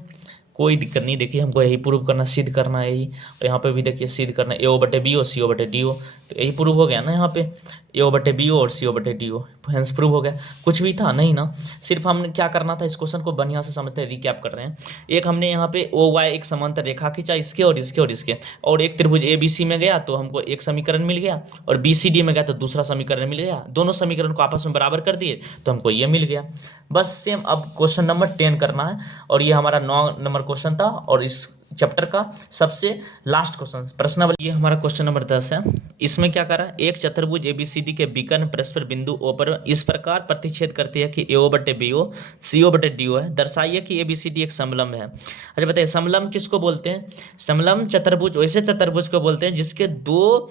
कोई दिक्कत नहीं। देखिए हमको यही प्रूव करना, सिद्ध करना है यही। और यहाँ पे भी देखिए सिद्ध करना है, AO बटे BO CO बटे DO, तो यही प्रूव हो गया ना। यहाँ पे AO बटे BO और CO बटे DO, हेंस प्रूव हो गया। कुछ भी था नहीं ना, सिर्फ हमने क्या करना था, इस क्वेश्चन को बढ़िया से समझते हैं, रिकैप कर रहे हैं। एक हमने यहाँ पे OY एक समांतर रेखा खींचा, इसके और इसके और इसके, और एक त्रिभुज ABC में गया तो हमको एक समीकरण मिल गया, और BCD में गया तो दूसरा समीकरण मिल गया। दोनों समीकरण को आपस में बराबर कर दिए तो हमको ये मिल गया। बस सेम अब क्वेश्चन नंबर 10 करना है, और ये हमारा 9 नंबर क्वेश्चन था, और इस चैप्टर का सबसे लास्ट क्वेश्चन प्रश्नावली। ये हमारा क्वेश्चन नंबर 10 है। इसमें क्या कर रहा है, एक चतुर्भुज एबीसीडी के विकर्ण परस्पर बिंदु ओ पर इस प्रकार प्रतिच्छेद करती है कि एओ बटे बीओ सीओ बटे डीओ है। दर्शाइए कि एबीसीडी एक समलंब है। अच्छा बताइए, समलंब किसको बोलते हैं? समलंब चतुर्भुज वैसे चतुर्भुज को बोलते हैं जिसके दो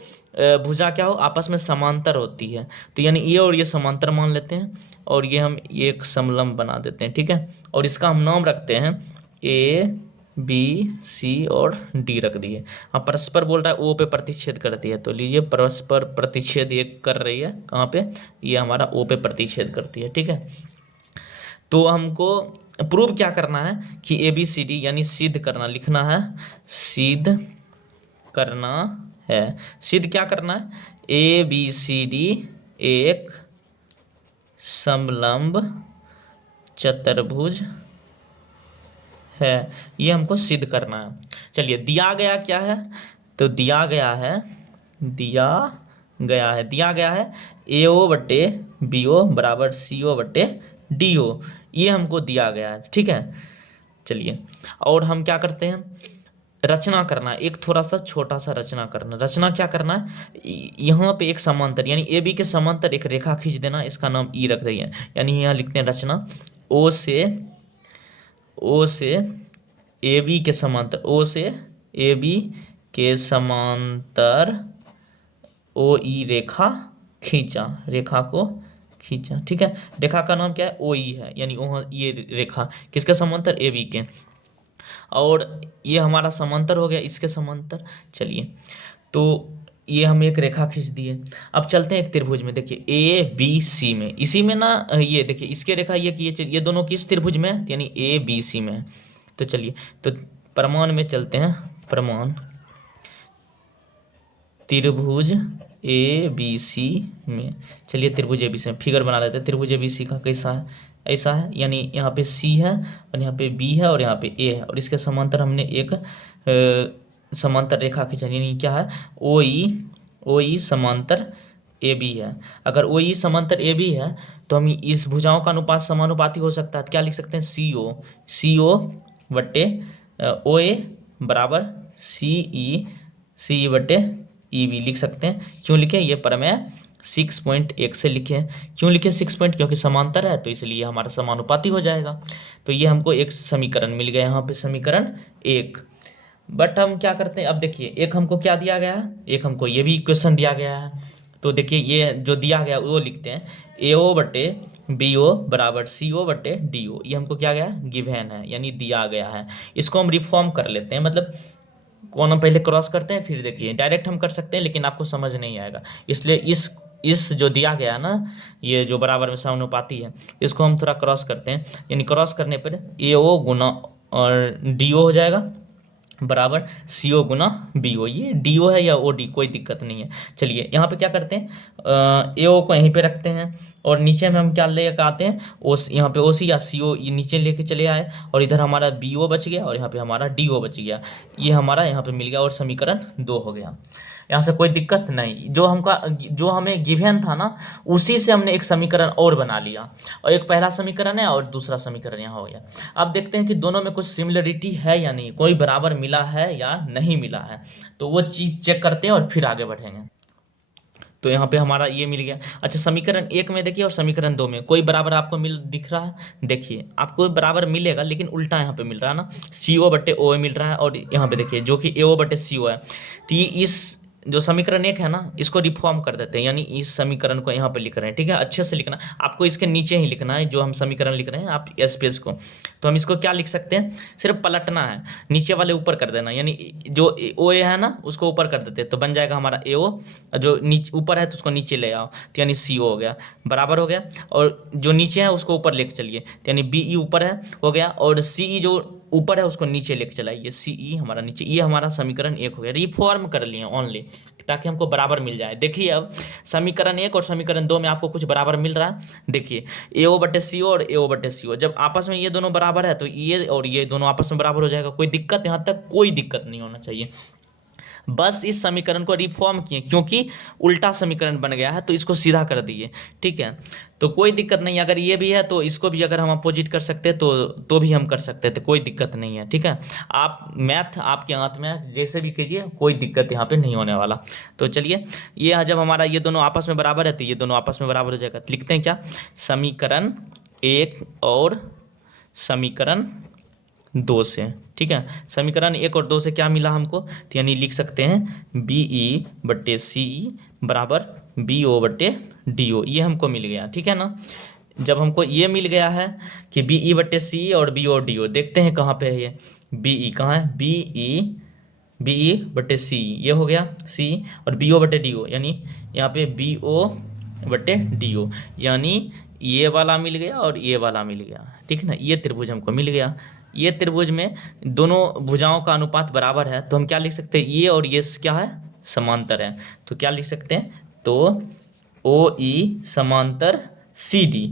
भुजा क्या हो, आपस में समांतर होती है। तो यानी ये और ये समांतर मान लेते हैं और ये हम एक समलंब बना देते हैं, ठीक है। और इसका हम नाम रखते हैं ए बी सी और डी रख दिए। अब परस्पर बोल रहा है ओ पे प्रतिच्छेद करती है, तो लीजिए परस्पर प्रतिच्छेद ये कर रही है, कहाँ पे, ये हमारा ओ पे प्रतिच्छेद करती है, ठीक है। तो हमको प्रूव क्या करना है कि ए बी सी डी यानी सिद्ध करना, लिखना है सिद्ध करना है। सिद्ध क्या करना है, ए बी सी डी एक समलंब चतुर्भुज है, ये हमको सिद्ध करना है। चलिए दिया गया क्या है, तो दिया गया है एओ बटे बीओ बराबर सीओ बटे डीओ, ये हमको दिया गया है, ठीक है। चलिए और हम क्या करते हैं, रचना करना, एक थोड़ा सा छोटा सा रचना करना। रचना क्या करना है, यहाँ पे एक समांतर यानी ए बी के समांतर एक रेखा खींच देना, इसका नाम ई रख देंगे। यानी यहाँ लिखते हैं रचना ओ से ए बी के समांतर, ओ से ए बी के समांतर ओ ई रेखा खींचा, रेखा को खींचा, ठीक है। रेखा का नाम क्या है, ओ ई है, यानी ये रेखा किसके समांतर, ए बी के। और ये हमारा समांतर हो गया इसके समांतर। चलिए तो ये हम एक रेखा खींच दिए। अब चलते हैं एक त्रिभुज में, देखिए ए बी सी में, इसी में ना ये देखिए इसके रेखा ये दोनों किस त्रिभुज में है, यानी ए बी सी में है। तो चलिए तो प्रमाण में चलते हैं, प्रमाण त्रिभुज ए बी सी में। चलिए त्रिभुज ए बी सी में फिगर बना लेते हैं। त्रिभुज ए बी सी का कैसा है, ऐसा है, यानी यहाँ पे सी है और यहाँ पे बी है और यहाँ पे ए है, और इसके समांतर हमने एक समांतर रेखा खींचा, यानी क्या है, ओ ई समांतर ए बी है। अगर ओ ई समांतर ए बी है तो हम इस भुजाओं का अनुपात समानुपाती हो सकता है। तो क्या लिख सकते हैं, सी ओ बटे ओ ए बराबर सी बटे ई बी लिख सकते हैं। क्यों लिखे, ये प्रमेय 6.1 से लिखे। क्यों लिखे 6 पॉइंट, क्योंकि समांतर है तो इसलिए हमारा समानुपाती हो जाएगा। तो ये हमको एक समीकरण मिल गया यहाँ पे, समीकरण 1। बट हम क्या करते हैं, अब देखिए एक हमको क्या दिया गया है, एक हमको ये भी इक्वेशन दिया गया है। तो देखिए ये जो दिया गया वो लिखते हैं एओ बटे बीओ बराबर सीओ बटे डीओ, ये हमको क्या गया, गिवन है, यानी दिया गया है। इसको हम रिफॉर्म कर लेते हैं, मतलब कौन हम पहले क्रॉस करते हैं फिर देखिए, डायरेक्ट हम कर सकते हैं लेकिन आपको समझ नहीं आएगा, इसलिए इस जो दिया गया ना, ये जो बराबर में समानुपाती है, इसको हम थोड़ा क्रॉस करते हैं। यानी क्रॉस करने पर ए ओ गुना और डी ओ हो जाएगा बराबर सी ओ गुना बी ओ। ये डी ओ है या ओ डी, कोई दिक्कत नहीं है। चलिए यहाँ पे क्या करते हैं, ए ओ को यहीं पे रखते हैं और नीचे में हम क्या लेकर आते हैं, ओस, यहाँ पे ओ सी या सी ओ ये नीचे लेके चले आए और इधर हमारा बी ओ बच गया और यहाँ पे हमारा डी ओ बच गया। ये हमारा यहाँ पे मिल गया और समीकरण 2 हो गया। यहाँ से कोई दिक्कत नहीं, जो हमें गिवन था ना उसी से हमने एक समीकरण और बना लिया, और एक पहला समीकरण है और दूसरा समीकरण यहाँ हो गया। अब देखते हैं कि दोनों में कुछ सिमिलरिटी है या नहीं, कोई बराबर मिला है या नहीं मिला है, तो वो चीज़ चेक करते हैं और फिर आगे बढ़ेंगे। तो यहाँ पे हमारा ये मिल गया। अच्छा समीकरण 1 में देखिए और समीकरण 2 में कोई बराबर आपको दिख रहा है, देखिए आपको बराबर मिलेगा लेकिन उल्टा यहाँ पे मिल रहा है ना, सी ओ बटे ओ मिल रहा है और यहाँ पे देखिए जो कि ए ओ बटे सी ओ है। तो ये इस जो समीकरण 1 है ना इसको रिफॉर्म कर देते हैं, यानी इस समीकरण को यहाँ पे लिख रहे हैं, ठीक है। अच्छे से लिखना, आपको इसके नीचे ही लिखना है जो हम समीकरण लिख रहे हैं आप स्पेस को। तो हम इसको क्या लिख सकते हैं, सिर्फ पलटना है, नीचे वाले ऊपर कर देना, यानी जो ओ ए है ना उसको ऊपर कर देते हैं तो बन जाएगा हमारा ए ओ, जो नीचे ऊपर है तो उसको नीचे ले आओ तो यानी सी ओ हो गया, बराबर हो गया। और जो नीचे है उसको ऊपर लेके चलिए, यानी बी ई ऊपर है हो गया, और सी ई जो ऊपर है उसको नीचे लेके चलाइए, सी ई हमारा नीचे। ये हमारा समीकरण 1 हो गया, रिफॉर्म कर लिए ओनली ताकि हमको बराबर मिल जाए। देखिए अब समीकरण 1 और समीकरण 2 में आपको कुछ बराबर मिल रहा है, देखिए ए ओ बटे सी ओ और ए ओ बटे सी ओ, जब आपस में ये दोनों बराबर है तो ये और ये दोनों आपस में बराबर हो जाएगा। कोई दिक्कत, यहाँ तक कोई दिक्कत नहीं होना चाहिए। बस इस समीकरण को रिफॉर्म किए, क्योंकि उल्टा समीकरण बन गया है तो इसको सीधा कर दिए। ठीक है, तो कोई दिक्कत नहीं, अगर ये भी है तो इसको भी अगर हम अपोजिट कर सकते हैं तो भी हम कर सकते हैं, तो कोई दिक्कत नहीं है। ठीक है, आप मैथ आपके हाथ में है, जैसे भी कीजिए कोई दिक्कत यहाँ पे नहीं होने वाला। तो चलिए, ये जब हमारा ये दोनों आपस में बराबर है तो ये दोनों आपस में बराबर हो जाएगा। तो लिखते हैं क्या, समीकरण 1 और समीकरण 2 से। ठीक है, समीकरण 1 और 2 से क्या मिला हमको, तो यानी लिख सकते हैं BE/CE बराबर BO/DO, ये हमको मिल गया। ठीक है ना, जब हमको ये मिल गया है कि BE/CE और BO/DO, देखते हैं कहाँ पे है ये, BE कहाँ है, BE/CE ये हो गया C, और BO/DO यानी यहाँ पे BO/DO, यानी ये वाला मिल गया और ये वाला मिल गया। ठीक है ना, ये त्रिभुज हमको मिल गया। ये त्रिभुज में दोनों भुजाओं का अनुपात बराबर है, तो हम क्या लिख सकते हैं, ये और ये क्या है, समांतर है। तो क्या लिख सकते हैं, तो OE समांतर CD,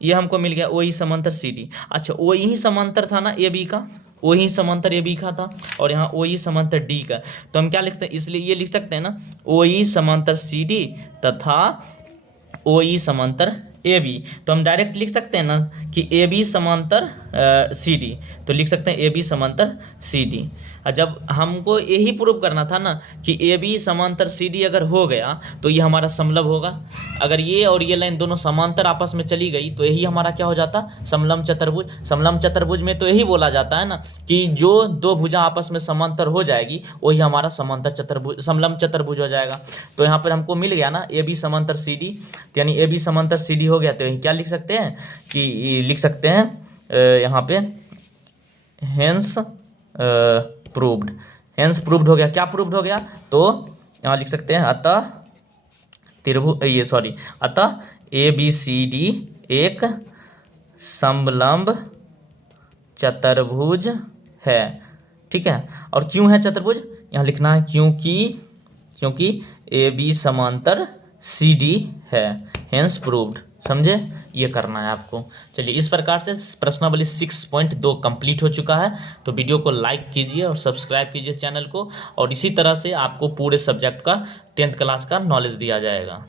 ये हमको मिल गया OE समांतर CD। अच्छा, OE ही समांतर था ना AB का, OE समांतर AB का था, और यहाँ OE समांतर D का, तो हम क्या लिखते हैं, इसलिए ये लिख सकते हैं ना, OE समांतर CD तथा OE समांतर AB। तो हम डायरेक्ट लिख सकते हैं ना कि AB समांतर CD, तो लिख सकते हैं AB समांतर CD। और जब हमको यही प्रूव करना था ना कि AB समांतर CD अगर हो गया तो ये हमारा समलंब होगा। अगर ये और ये लाइन दोनों समांतर आपस में चली गई तो यही हमारा क्या हो जाता, समलंब चतुर्भुज। समलंब चतुर्भुज में तो यही बोला जाता है ना कि जो दो भुजा आपस में समांतर हो जाएगी वही हमारा समांतर चतुर्भुज, समलंब चतुर्भुज हो जाएगा। तो यहाँ पर हमको मिल गया ना AB समांतर CD, यानी AB समांतर CD हो गया, तो क्या लिख सकते हैं कि लिख सकते हैं यहाँ पे हेंस प्रूव्ड, हेंस प्रूव्ड हो गया। क्या प्रूव्ड हो गया, तो यहाँ लिख सकते हैं अतः त्रिभुज, ये सॉरी, अतः ABCD एक समलंब चतुर्भुज है। ठीक है, और क्यों है चतुर्भुज, यहाँ लिखना है क्योंकि AB समांतर CD है, हेंस प्रूव्ड। समझे, ये करना है आपको। चलिए, इस प्रकार से प्रश्नावली 6.2 कंप्लीट हो चुका है। तो वीडियो को लाइक कीजिए और सब्सक्राइब कीजिए चैनल को, और इसी तरह से आपको पूरे सब्जेक्ट का 10th क्लास का नॉलेज दिया जाएगा।